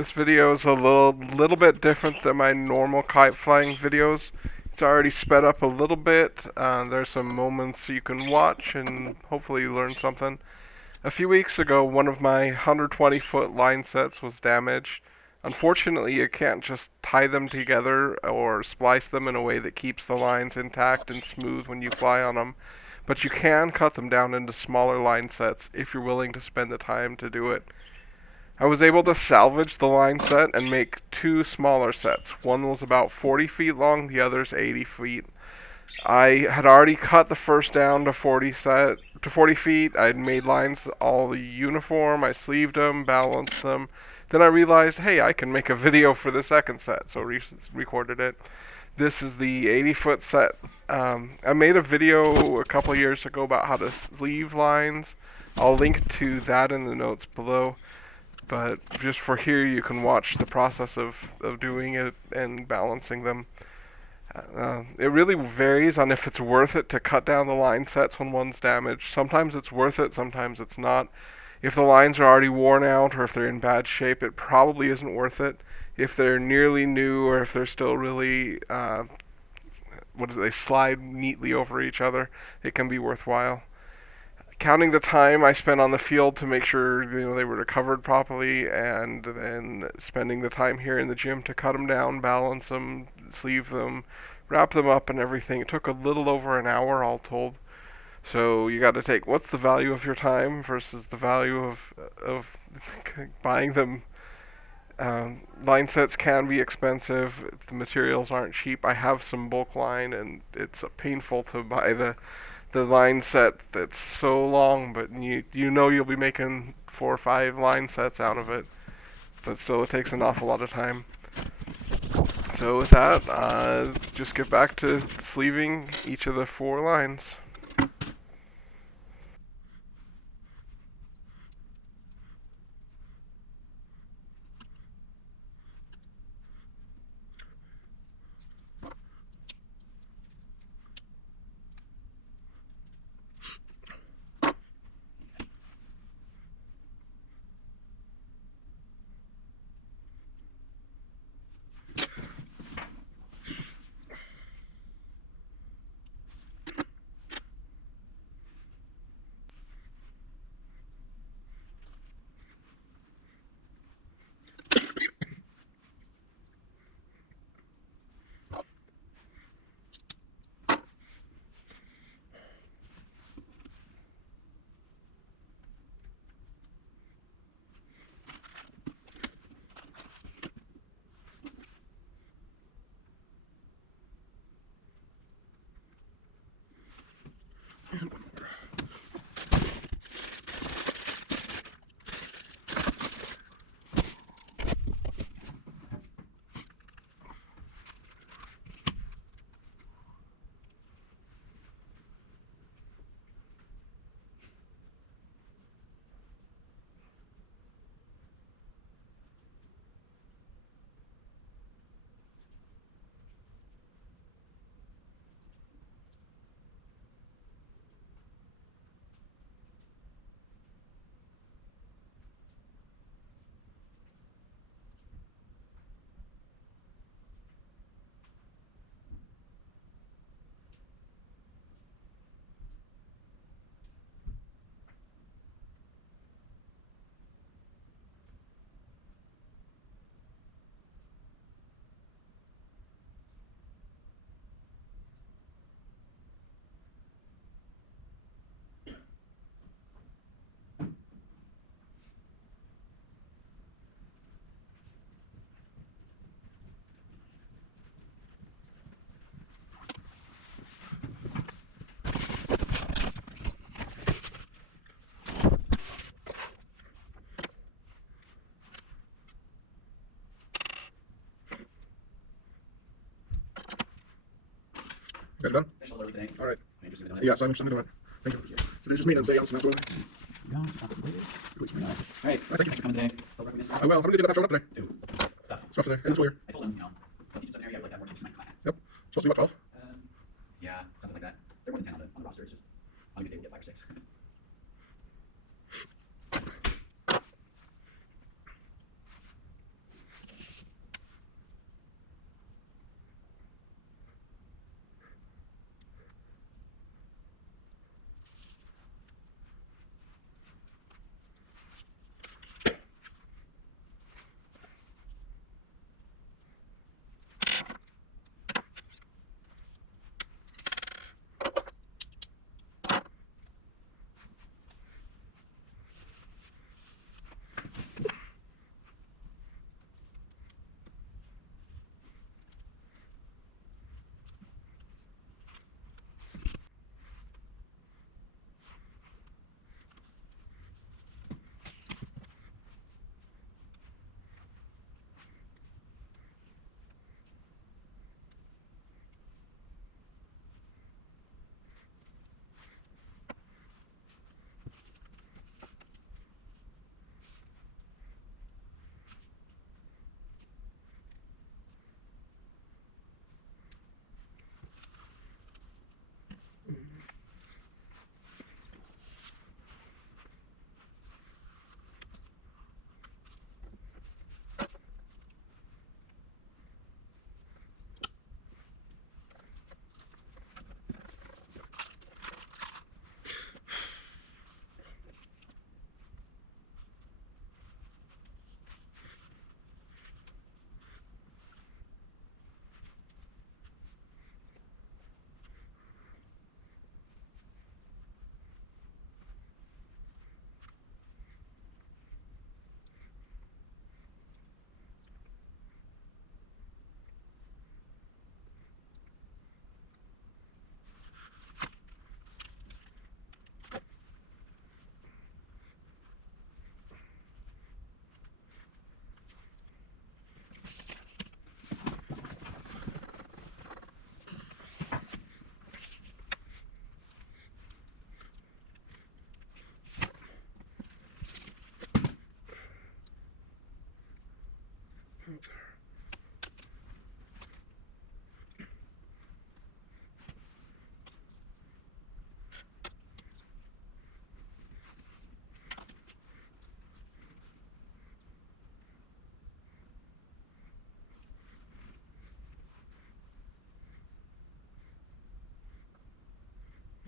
This video is a little bit different than my normal kite flying videos. It's already sped up a little bit. There's some moments you can watch and hopefully learn something. A few weeks ago, one of my 120-foot line sets was damaged. Unfortunately, you can't just tie them together or splice them in a way that keeps the lines intact and smooth when you fly on them, but you can cut them down into smaller line sets if you're willing to spend the time to do it. I was able to salvage the line set and make two smaller sets. One was about 40 feet long, the other's 80 feet. I had already cut the first down to 40 feet. I'd made lines all uniform. I sleeved them, balanced them. Then I realized, hey, I can make a video for the second set, so recorded it. This is the 80-foot set. I made a video a couple years ago about how to sleeve lines. I'll link to that in the notes below. But just for here, you can watch the process of doing it and balancing them. It really varies on if it's worth it to cut down the line sets when one's damaged. Sometimes it's worth it, sometimes it's not. If the lines are already worn out or if they're in bad shape, it probably isn't worth it. If they're nearly new or if they're still really, they slide neatly over each other, it can be worthwhile. Counting the time I spent on the field to make sure they were recovered properly, and then spending the time here in the gym to cut them down, balance them, sleeve them, wrap them up, and everything. It took a little over an hour all told. So you got to take what's the value of your time versus the value of buying them. Line sets can be expensive. The materials aren't cheap. I have some bulk line, and it's painful to buy the line set that's so long, but you know you'll be making 4 or 5 line sets out of it. But still, it takes an awful lot of time. So with that, just get back to sleeving each of the 4 lines. Got it done? All right. Yeah, so I'm just going to do it. Thank you. Today's just maintenance day, so that's what it is. No, it's not the latest. All right. Thank you. Thanks for coming today. I will. How many did that showing up today? 2 stuff. Stuff today. And this year. I told them, I'll teach in some area, I'd like to have more kids in my class. Yep. Supposed to be what, 12? Yeah, something like that. There are more than 10 on the roster. It's just on a good day we'll get 5 or 6.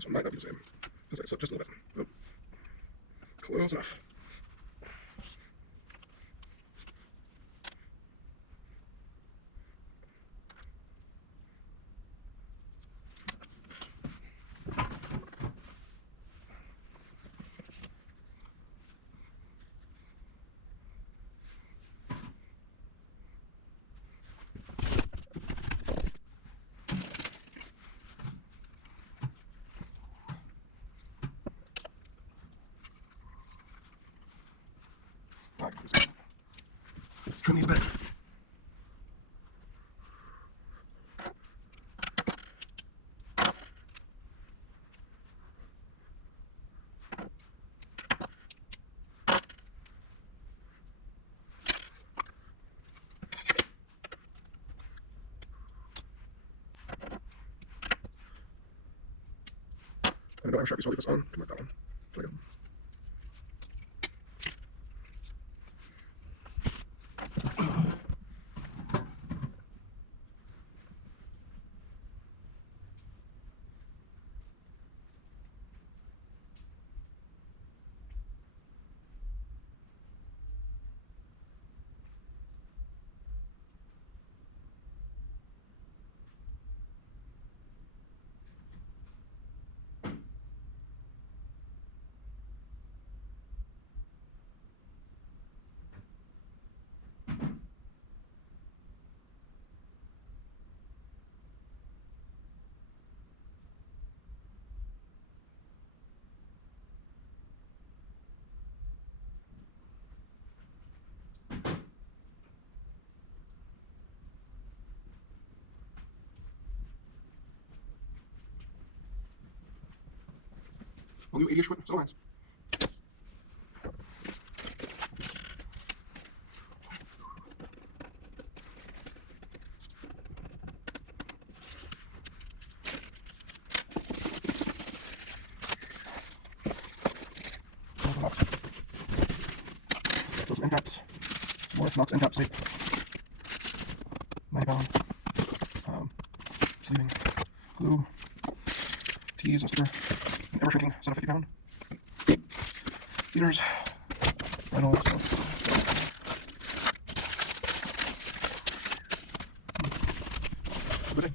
This one might not be the same. Because I slipped just a little bit. Oh. Close enough. Alright, let's trim these back. I don't have a Sharpie, so I'll leave this on to mark that one. So I go. Well, new 80-ish foot saw lines. Those end caps. More Knox end cap tape. 90 pound. Sleeving. Glue. Tees, a sticker. An ever shrinking set of 50 pound. Feeders. Right, all that stuff.